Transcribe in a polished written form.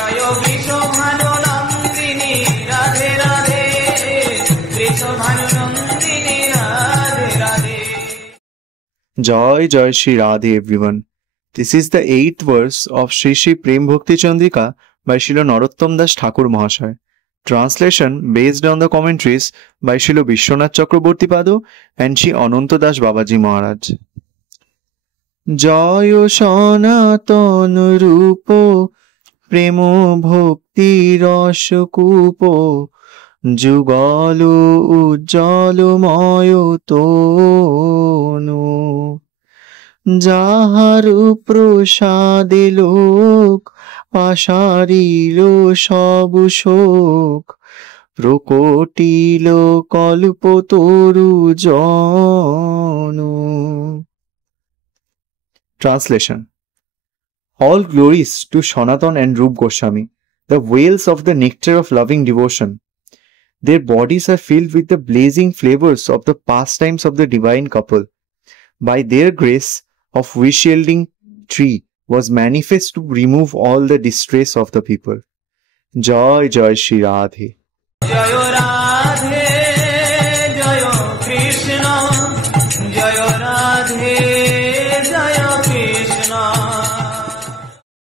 Joy Vrishabhanu Nandini Radhe Radhe, Vrishabhanu Nandini Radhe Radhe. Joy Joy Shri Radhe everyone. This is the 8th verse of Shri Shri Prem Bhakti Chandrika by Srila Narottam Das Thakur Mahasaya. Translation based on the commentaries by Srila Vishwanath Chakraborty Pado and Shri Ananta Das Babaji Maharaj. Jaya Sanatan Rupo Premo Bhakti Raskupo যুগলো উজ্জ্বলময় তনু, যাহারু প্রসাদে লোক পাশারিল সব শোক, প্রকটিল কল্পতরু জনু। Translation. All glories to Sanatan and Rup Goswami, the whales of the nectar of loving devotion. Their bodies are filled with the blazing flavors of the pastimes of the divine couple. By their grace, of wish-yielding tree was manifest to remove all the distress of the people. Joy Joy Shri Radhe. Joy Radhe